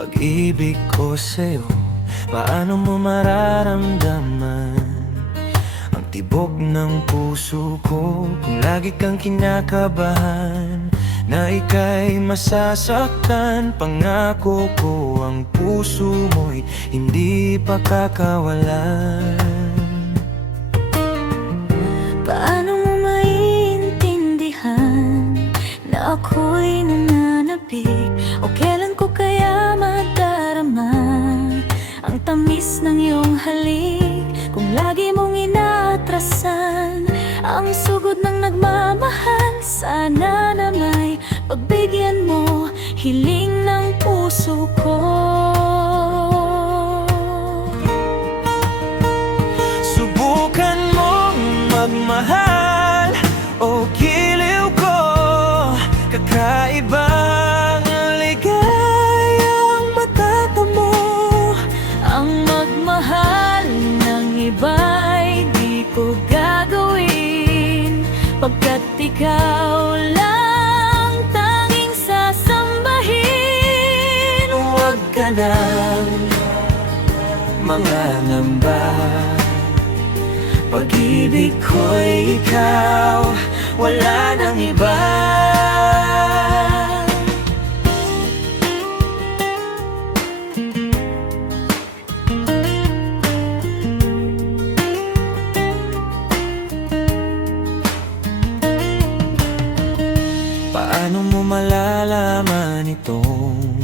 Pag-ibig ko sa'yo, paano mo mararamdaman ang tibok ng puso ko kung lagi kang kinakabahan na ika'y masasaktan? Pangako ko ang puso mo'y hindi pa kakawalan. Paano mo maiintindihan na ako'y nananabik? O kailan ko kaya madarama ang tamis ng iyong halik? Kung lagi mong inaatrasan ang sugod ng nagmamahal, sana na may pagbigyan mo hiling ng puso ko. Subukan mong magmahal o giliw ko, kakaibang ligayang matatamo. Ang magmahal ng iba'y di ko gagawin, pagkat ikaw lang tanging sasambahin. Huwag ka nang mangangamba, pag-ibig ko'y ikaw, wala nang iba. Paano mo malalaman itong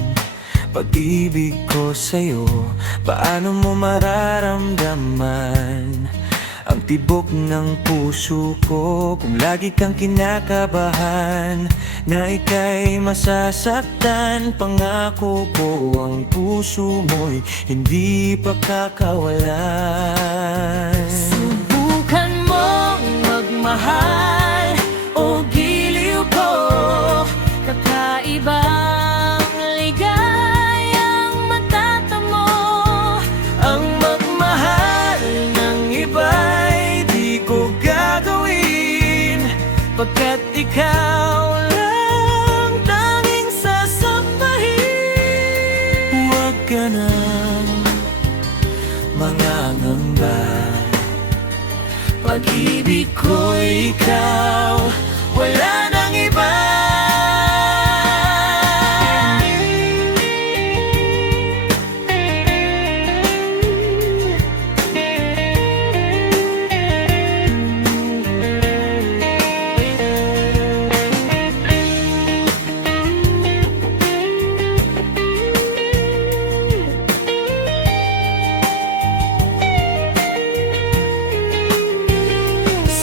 pag-ibig ko sa'yo? Paano mo mararamdaman ang tibok ng puso ko kung lagi kang kinakabahan na ika'y masasaktan? Pangako ko ang puso mo'y hindi pa kakawalan. Subukan mong magmahal o giliw ko, kakaibang ligayang matatamo. Ang magmahal ng iba'y di ko gagawin, pagkat ikaw lang tanging sasambahin. Huwag ka nang mangangamba, pag-ibig ko'y ikaw, wala nang iba.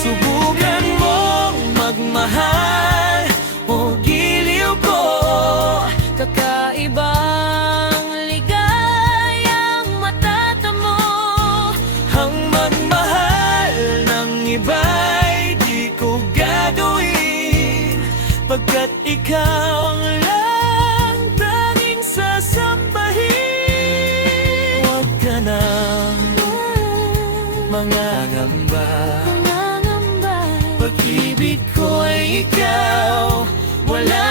Subukan mong magmahal o giliw ko, kakaibang ligayang matatamo. ang magmahal ng iba'y di ko gagawin, pagkat ikaw lang tanging sasambahin. Huwag ka nang mangangamba, pag-ibig ko'y ikaw, wala